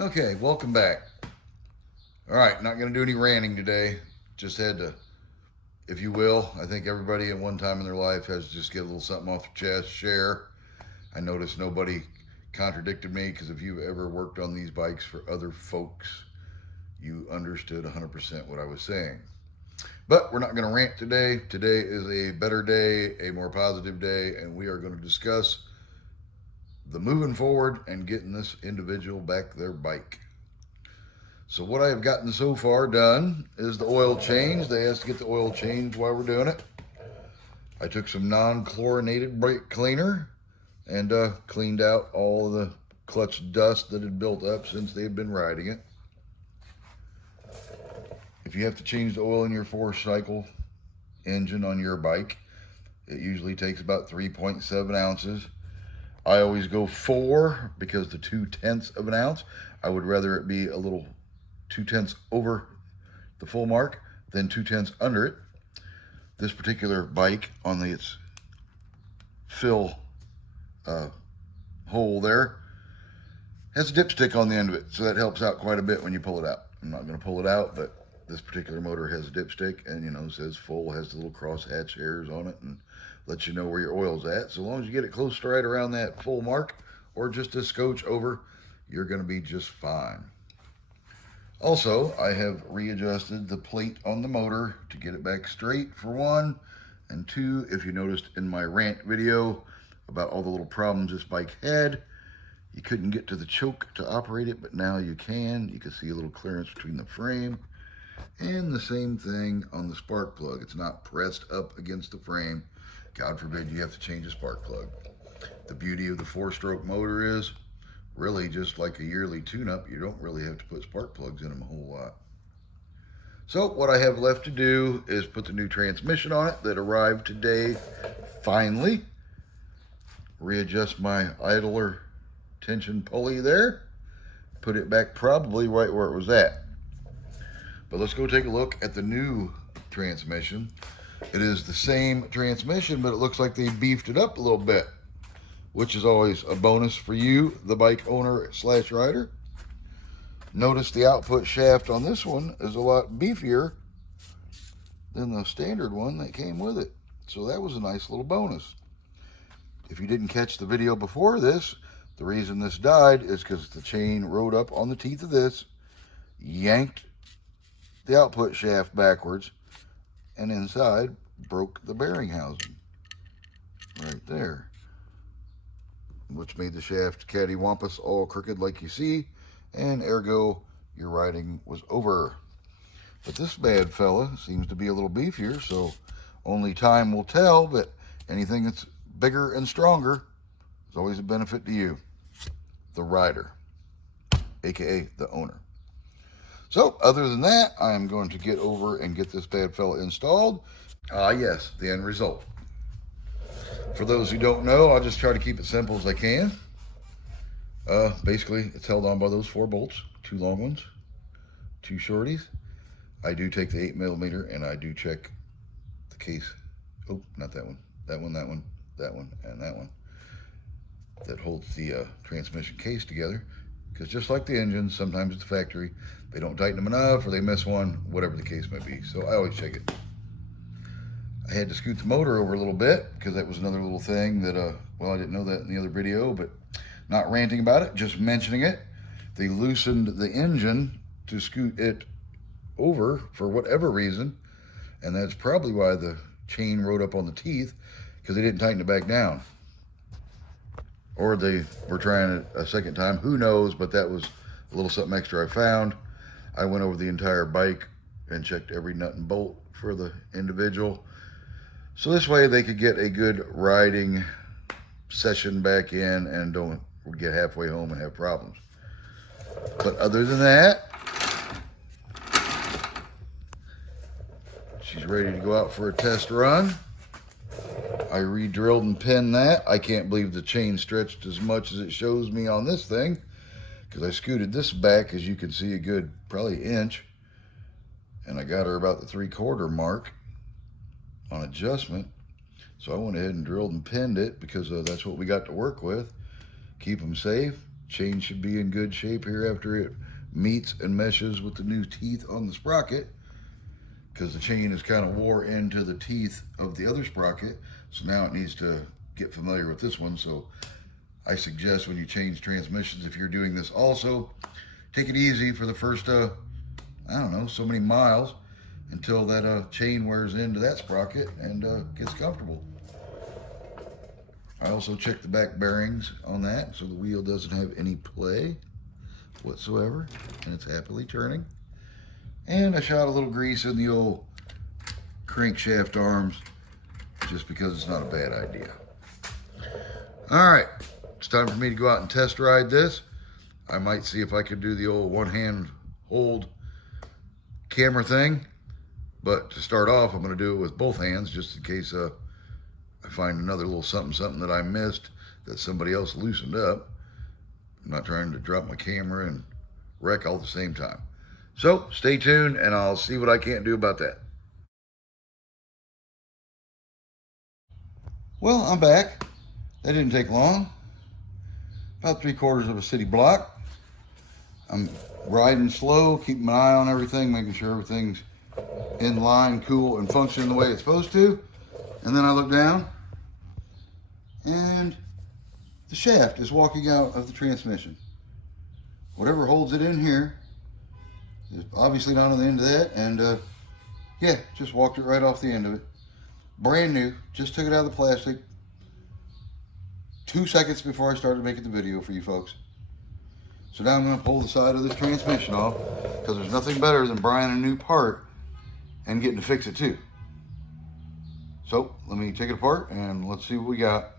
Okay, welcome back. All right, not going to do any ranting today. Just had to, if you will, I think everybody at one time in their life has to just get a little something off their chest, share. I noticed nobody contradicted me because if you've ever worked on these bikes for other folks, you understood 100% what I was saying. But we're not going to rant today. Today is a better day, a more positive day, and we are going to discuss the moving forward and getting this individual back their bike. So what I have gotten so far done is the oil change. They asked to get the oil changed while we're doing it. I took some non-chlorinated brake cleaner and cleaned out all of the clutch dust that had built up since they had been riding it. If you have to change the oil in your 4-cycle engine on your bike, it usually takes about 3.7 ounces. I always go 4 because the 0.2 of an ounce, I would rather it be a little 0.2 over the full mark than 0.2 under it. This particular bike on its fill hole there has a dipstick on the end of it, so that helps out quite a bit when you pull it out. I'm not going to pull it out, but this particular motor has a dipstick and, says full, has the little crosshatch hairs on it and lets you know where your oil's at. So long as you get it close to right around that full mark or just a scotch over, you're going to be just fine. Also, I have readjusted the plate on the motor to get it back straight for one, and two, if you noticed in my rant video about all the little problems this bike had, you couldn't get to the choke to operate it, but now you can. You can see a little clearance between the frame, and the same thing on the spark plug. It's not pressed up against the frame. God forbid you have to change a spark plug. The beauty of the 4-stroke motor is really just like a yearly tune-up. You don't really have to put spark plugs in them a whole lot. So what I have left to do is put the new transmission on it that arrived today, finally. Readjust my idler tension pulley there. Put it back probably right where it was at. But let's go take a look at the new transmission. It is the same transmission, but it looks like they beefed it up a little bit, which is always a bonus for you, the bike owner / rider. Notice the output shaft on this one is a lot beefier than the standard one that came with it. So that was a nice little bonus. If you didn't catch the video before this, the reason this died is because the chain rode up on the teeth of this, yanked the output shaft backwards, and inside broke the bearing housing right there, which made the shaft cattywampus all crooked like you see, and ergo your riding was over. But this bad fella seems to be a little beefier, so only time will tell, but anything that's bigger and stronger is always a benefit to you, the rider, aka the owner. So other than that, I am going to get over and get this bad fella installed. Yes, the end result. For those who don't know, I'll just try to keep it simple as I can. Basically, it's held on by those 4 bolts, 2 long ones, 2 shorties. I do take the 8mm and I do check the case. Oh, not that one. That one, that one, that one, and that one. That holds the transmission case together. Because just like the engine, sometimes at the factory, they don't tighten them enough or they miss one, whatever the case may be. So I always check it. I had to scoot the motor over a little bit because that was another little thing that, well, I didn't know that in the other video, but not ranting about it, just mentioning it. They loosened the engine to scoot it over for whatever reason, and that's probably why the chain rode up on the teeth, because they didn't tighten it back down. Or they were trying it a second time, who knows, but that was a little something extra I found. I went over the entire bike and checked every nut and bolt for the individual. So this way they could get a good riding session back in and don't get halfway home and have problems. But other than that, she's ready to go out for a test run. I re-drilled and pinned that. I can't believe the chain stretched as much as it shows me on this thing, because I scooted this back, as you can see, a good probably inch, and I got her about the 3/4 mark on adjustment. So I went ahead and drilled and pinned it because that's what we got to work with. Keep them safe. Chain should be in good shape here after it meets and meshes with the new teeth on the sprocket, because the chain is kind of wore into the teeth of the other sprocket. So now it needs to get familiar with this one. So I suggest when you change transmissions, if you're doing this also, take it easy for the first, I don't know, so many miles until that chain wears into that sprocket and gets comfortable. I also check the back bearings on that so the wheel doesn't have any play whatsoever and it's happily turning. And I shot a little grease in the old crankshaft arms just because it's not a bad idea. All right, it's time for me to go out and test ride this. I might see if I could do the old one-hand hold camera thing, but to start off, I'm going to do it with both hands just in case I find another little something that I missed that somebody else loosened up. I'm not trying to drop my camera and wreck all at the same time. So stay tuned and I'll see what I can't do about that. Well, I'm back. That didn't take long. About 3/4 of a city block. I'm riding slow, keeping my eye on everything, making sure everything's in line, cool, and functioning the way it's supposed to. And then I look down and the shaft is walking out of the transmission. Whatever holds it in here is obviously not on the end of that, and yeah, just walked it right off the end of it. Brand new, just took it out of the plastic 2 seconds before I started making the video for you folks. So now I'm going to pull the side of this transmission off, because there's nothing better than buying a new part and getting to fix it too. So let me take it apart and let's see what we got.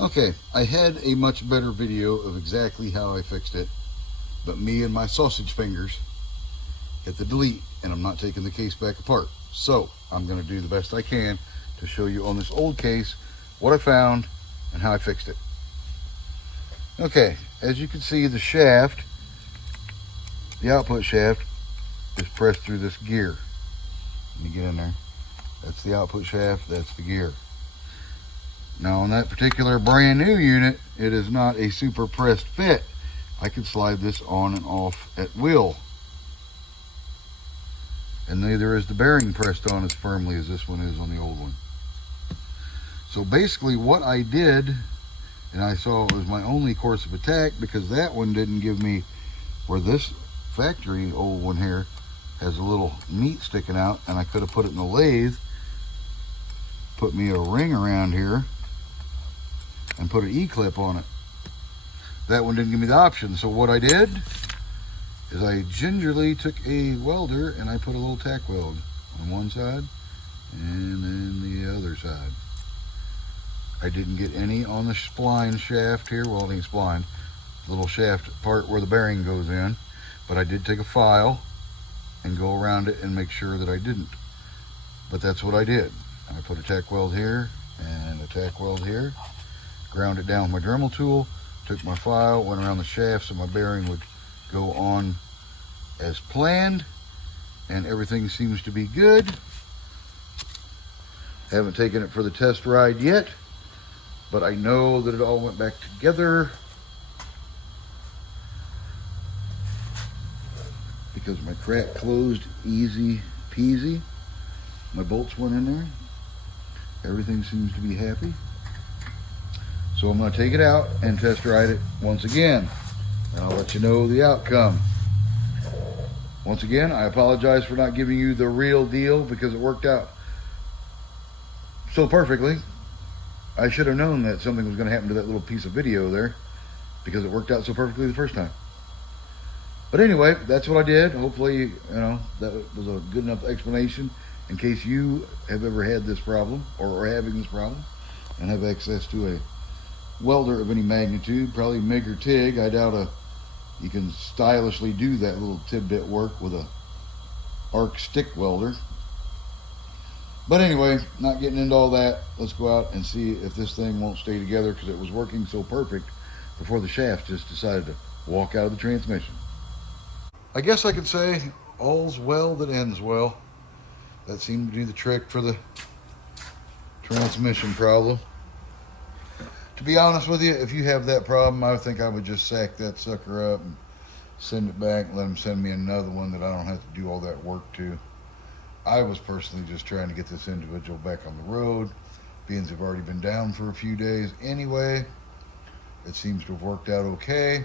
Okay, I had a much better video of exactly how I fixed it, but me and my sausage fingers hit the delete and I'm not taking the case back apart. So I'm going to do the best I can to show you on this old case what I found and how I fixed it. Okay, as you can see, the shaft, the output shaft, is pressed through this gear. Let me get in there. That's the output shaft, that's the gear. Now on that particular brand new unit, it is not a super pressed fit. I can slide this on and off at will. And neither is the bearing pressed on as firmly as this one is on the old one. So basically what I did, and I saw it was my only course of attack, because that one didn't give me, where this factory old one here has a little meat sticking out, and I could have put it in the lathe, put me a ring around here, and put an E-clip on it. That one didn't give me the option. So what I did is I gingerly took a welder and I put a little tack weld on one side and then the other side. I didn't get any on the spline shaft here, welding spline, little shaft part where the bearing goes in, but I did take a file and go around it and make sure that I didn't. But that's what I did. I put a tack weld here and a tack weld here, ground it down with my Dremel tool, took my file, went around the shaft so my bearing would go on as planned, and everything seems to be good. Haven't taken it for the test ride yet, but I know that it all went back together because my crack closed easy peasy. My bolts went in there. Everything seems to be happy. So I'm going to take it out and test ride it once again, and I'll let you know the outcome. Once again, I apologize for not giving you the real deal because it worked out so perfectly. I should have known that something was going to happen to that little piece of video there because it worked out so perfectly the first time. But anyway, that's what I did. Hopefully, you know, that was a good enough explanation in case you have ever had this problem or are having this problem and have access to a welder of any magnitude, probably MIG or TIG. I doubt you can stylishly do that little tidbit work with a arc stick welder. But anyway, not getting into all that, let's go out and see if this thing won't stay together, because it was working so perfect before the shaft just decided to walk out of the transmission. I guess I could say all's well that ends well. That seemed to do the trick for the transmission problem. To be honest with you, if you have that problem, I think I would just sack that sucker up and send it back and let them send me another one that I don't have to do all that work to. I was personally just trying to get this individual back on the road. Beans have already been down for a few days anyway. It seems to have worked out okay.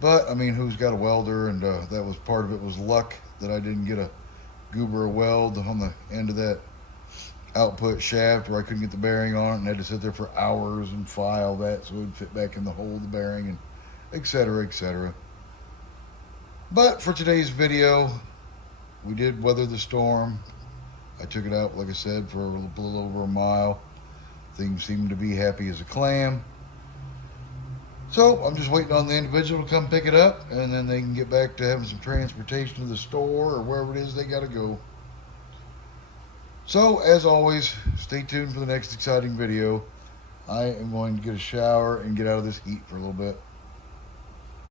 But, I mean, who's got a welder? And that was part of it was luck that I didn't get a goober weld on the end of that output shaft where I couldn't get the bearing on it and had to sit there for hours and file that so it would fit back in the hole of the bearing and etc. etc. But for today's video, we did weather the storm. I took it out, like I said, for a little over a mile. Things seemed to be happy as a clam. So I'm just waiting on the individual to come pick it up, and then they can get back to having some transportation to the store or wherever it is they got to go. So, as always, stay tuned for the next exciting video. I am going to get a shower and get out of this heat for a little bit.